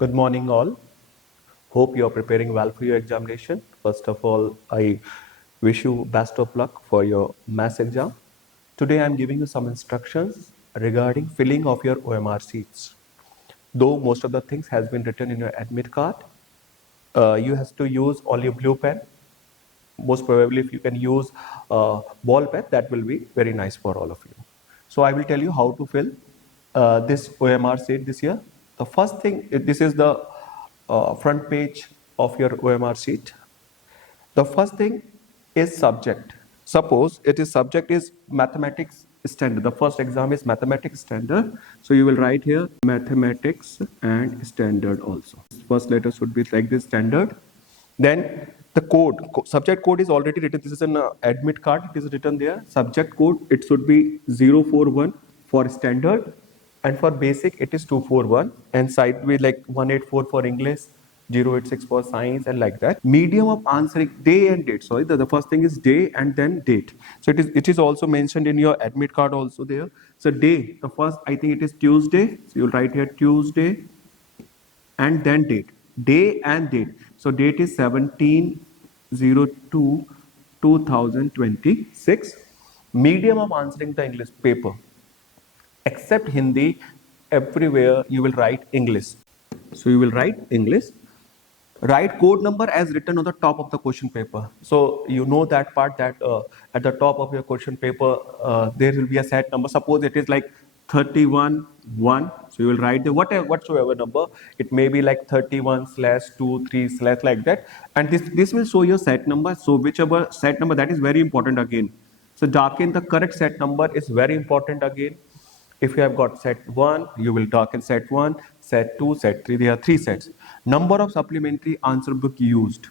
Good morning, all. Hope you are preparing well for your examination. First of all, I wish you best of luck for your maths exam. Today, I am giving you some instructions regarding filling of your OMR sheets. Though most of the things has been written in your admit card, you have to use only a blue pen. Most probably, if you can use ball pen, that will be very nice for all of you. So I will tell you how to fill this OMR sheet this year. The first thing, this is the front page of your OMR sheet. The first thing is subject. Suppose it is subject is mathematics standard. The first exam is mathematics standard. So you will write here mathematics and standard also. First letter should be like this, standard. Then the code, subject code is already written. This is an admit card. It is written there. Subject code, it should be 041 for standard. And for basic, it is 241. And side way like 184 for English, 086 for science, and like that. Medium of answering, day and date. Sorry, the first thing is day and then date. So it is also mentioned in your admit card also there. So day, the first, I think it is Tuesday. So you'll write here Tuesday and then date. Day and date. So date is 17/02/2026. Medium of answering the English paper. Except Hindi, everywhere you will write English. So you will write English. Write code number as written on the top of the question paper. So you know that part, that at the top of your question paper there will be a set number. Suppose it is like 31/1. So you will write the whatsoever number. It may be like 31/23/ like that. And this will show your set number. So whichever set number, that is very important again. So darken the correct set number is very important again. If you have got set 1, you will darken set 1, set 2, set 3. There are 3 sets. Number of supplementary answer book used.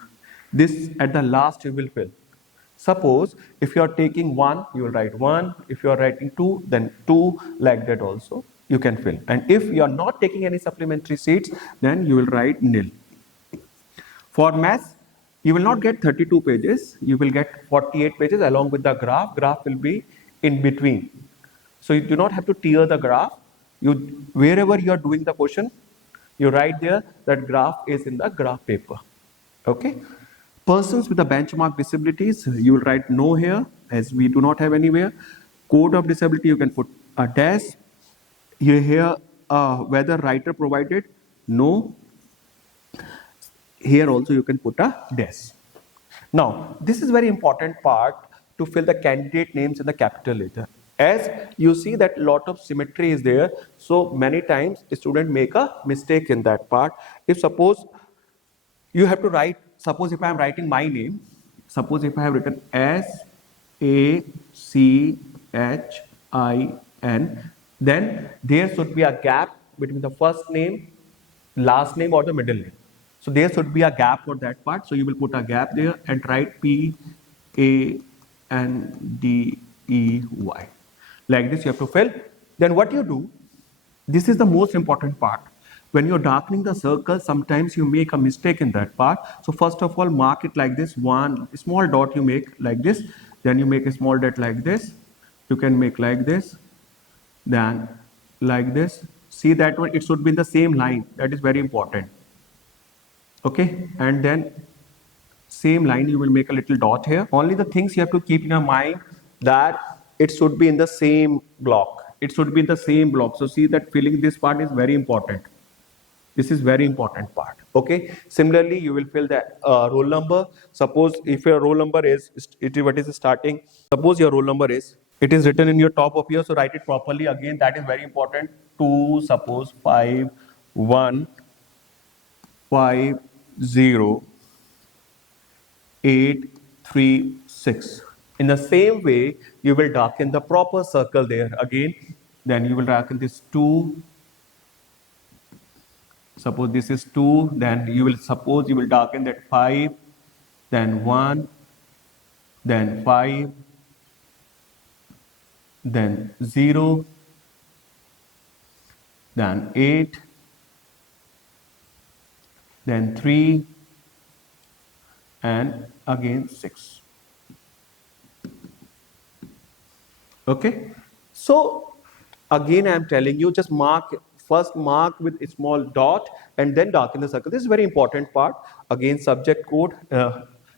This at the last you will fill. Suppose if you are taking 1, you will write 1. If you are writing 2, then 2, like that also you can fill. And if you are not taking any supplementary sheets, then you will write nil. For maths, you will not get 32 pages. You will get 48 pages along with the graph. Graph will be in between. So you do not have to tear the graph. Wherever you are doing the question, you write there that graph is in the graph paper. Okay. Persons with the benchmark disabilities, you will write no here, as we do not have anywhere. Code of disability, you can put a dash. Here, whether writer provided, no. Here also you can put a dash. Now, this is very important part to fill the candidate names in the capital letter. As you see that lot of symmetry is there, so many times a student make a mistake in that part. If suppose you have to write, suppose if I am writing my name, suppose if I have written SACHIN, then there should be a gap between the first name, last name, or the middle name. So there should be a gap for that part. So you will put a gap there and write PANDEY. Like this you have to fill. Then what you do, this is the most important part. When you're darkening the circle, sometimes you make a mistake in that part. So first of all, mark it like this. One small dot you make like this. Then you make a small dot like this. You can make like this. Then like this. See that one, it should be in the same line. That is very important. Okay, and then same line you will make a little dot here. Only the things you have to keep in your mind that it should be in the same block. It should be in the same block. So see that filling this part is very important. This is very important part. Okay. Similarly, you will fill the roll number. Suppose if your roll number is what is starting. Suppose your roll number is, it is written in your top of your, so write it properly. Again, that is very important. 2, suppose 5, 1, 5, 0, 8, 3, 6. In the same way, you will darken the proper circle there again. Then you will darken this 2. Suppose this is 2. Then you will darken that 5. Then 1. Then 5. Then 0. Then 8. Then 3. And again 6. Okay. So again I am telling you, just mark First mark with a small dot and then darken the circle. This is very important part. Again, subject code.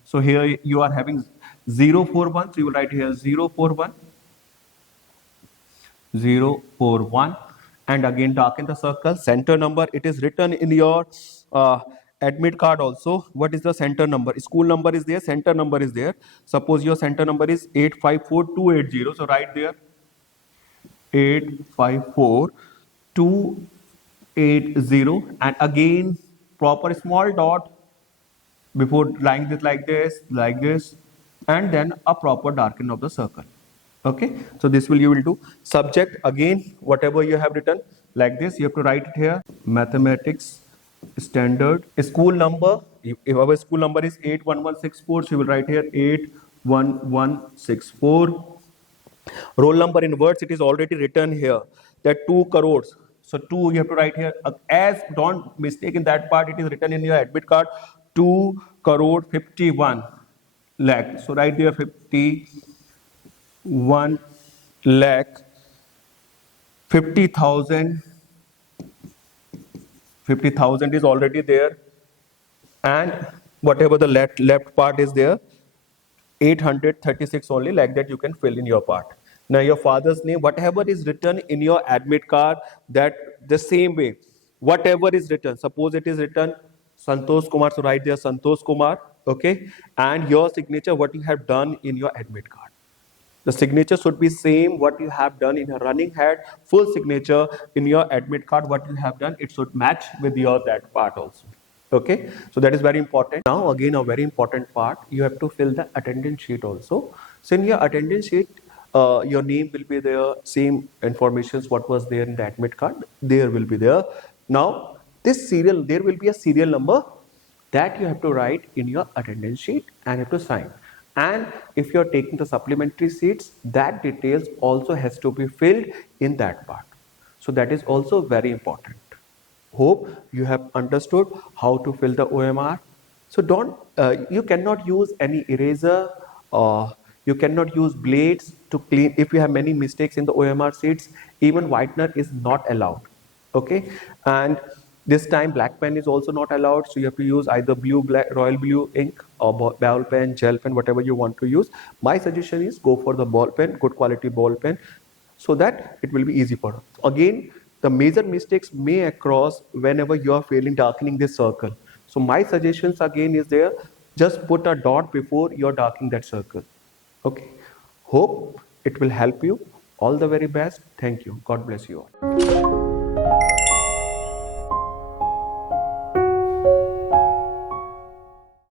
So here you are having 041. So you will write here 041. 041, and again darken the circle. Center number, it is written in your admit card also. What is the center number? School number is there, center number is there. Suppose your center number is 854280, so write there 854280, and again proper small dot before lying this, like this, and then a proper darken of the circle. Okay, so this will you will do. Subject, again whatever you have written like this, you have to write it here. Mathematics standard. School number, if our school number is 81164, so you will write here 81164. Roll number in words, it is already written here that 2 crores. So 2 you have to write here. As don't mistake in that part, it is written in your admit card 2 crore 51 lakh. So write there 51 lakh 50,000. 50,000 is already there, and whatever the left part is there, 836 only, like that you can fill in your part. Now your father's name, whatever is written in your admit card, that the same way, whatever is written, suppose it is written Santosh Kumar, so write there Santosh Kumar, okay, and your signature, what you have done in your admit card. The signature should be same what you have done in a running head. Full signature in your admit card, what you have done, it should match with your that part also. Okay, so that is very important. Now again, a very important part, you have to fill the attendance sheet also. So in your attendance sheet, your name will be there, same informations what was there in the admit card, there will be there. Now this serial, there will be a serial number that you have to write in your attendance sheet and you have to sign. And if you are taking the supplementary seats, that details also has to be filled in that part. So that is also very important. Hope you have understood how to fill the OMR. So don't, you cannot use any eraser, you cannot use blades to clean. If you have many mistakes in the OMR sheets, even whitener is not allowed. Okay, and this time black pen is also not allowed, so you have to use either blue, black, royal blue ink or ball pen, gel pen, whatever you want to use. My suggestion is go for the ball pen, good quality ball pen, so that it will be easy for you. Again, the major mistakes may occur whenever you are failing darkening this circle. So my suggestions again is there, just put a dot before you are darkening that circle. Okay, hope it will help you. All the very best. Thank you. God bless you all.